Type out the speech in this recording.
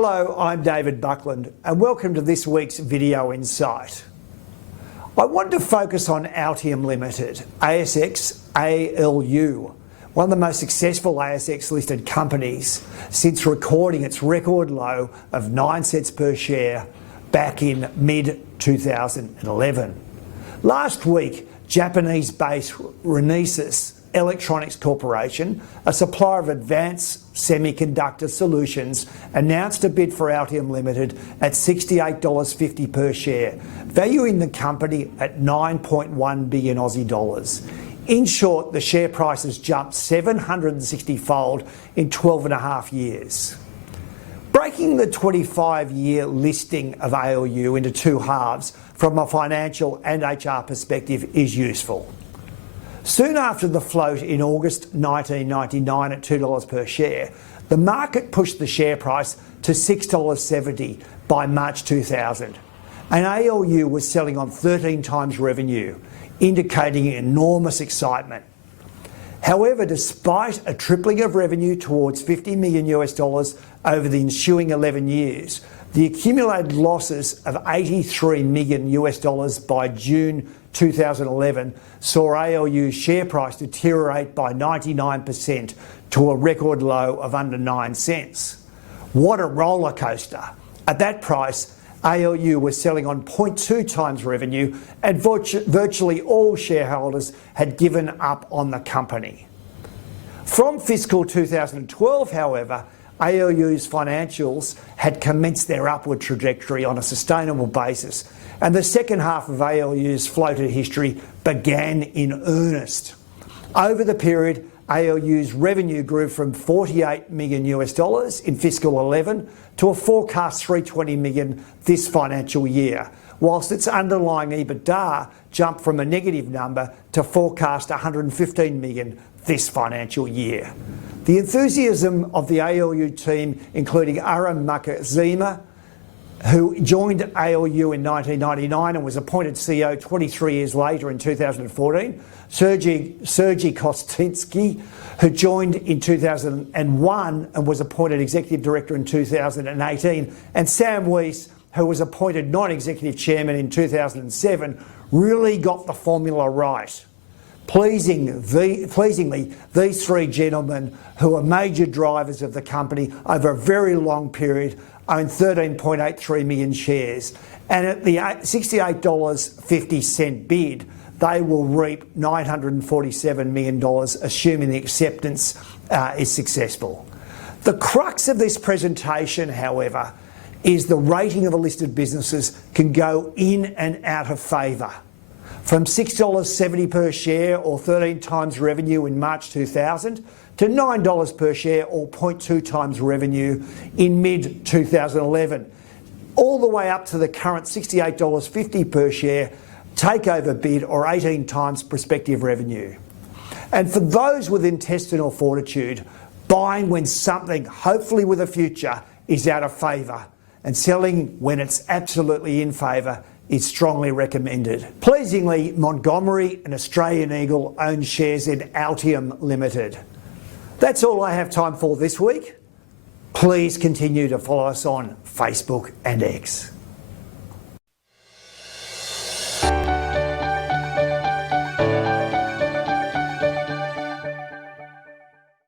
Hello, I'm David Buckland and welcome to this week's Video Insight. I want to focus on Altium Limited, ASX ALU, one of the most successful ASX listed companies since recording its record low of 9 cents per share back in mid-2011. Last week, Japanese-based Renesas Electronics Corporation, a supplier of advanced semiconductor solutions, announced a bid for Altium Limited at $68.50 per share, valuing the company at 9.1 billion Aussie dollars. In short, the share price has jumped 760-fold in 12 and a half years. Breaking the 25-year listing of ALU into two halves from a financial and HR perspective is useful. Soon after the float in August 1999 at $2 per share, the market pushed the share price to $6.70 by March 2000, and ALU was selling on 13 times revenue, indicating enormous excitement. However, despite a tripling of revenue towards $50 million over the ensuing 11 years, the accumulated losses of $83 million by June 2011 saw ALU's share price deteriorate by 99% to a record low of under 9 cents. What a roller coaster. At that price, ALU was selling on 0.2 times revenue, and virtually all shareholders had given up on the company. From fiscal 2012, however, ALU's financials had commenced their upward trajectory on a sustainable basis, and the second half of ALU's floated history began in earnest. Over the period, ALU's revenue grew from $48 million in fiscal 11 to a forecast $320 million this financial year, whilst its underlying EBITDA jumped from a negative number to forecast $115 million this financial year. The enthusiasm of the ALU team, including Aram Makazima, who joined ALU in 1999 and was appointed CEO 23 years later in 2014, Sergei Kostinsky, who joined in 2001 and was appointed Executive Director in 2018, and Sam Weiss, who was appointed Non-Executive Chairman in 2007, really got the formula right. Pleasingly, these three gentlemen, who are major drivers of the company over a very long period, own 13.83 million shares, and at the $68.50 bid, they will reap $947 million, assuming the acceptance is successful. The crux of this presentation, however, is the rating of the listed businesses can go in and out of favour. From $6.70 per share, or 13 times revenue in March 2000, to $9 per share, or 0.2 times revenue in mid-2011, all the way up to the current $68.50 per share takeover bid, or 18 times prospective revenue. And for those with intestinal fortitude, buying when something, hopefully with a future, is out of favour, and selling when it's absolutely in favour, is strongly recommended. Pleasingly, Montgomery and Australian Eagle own shares in Altium Limited. That's all I have time for this week. Please continue to follow us on Facebook and X.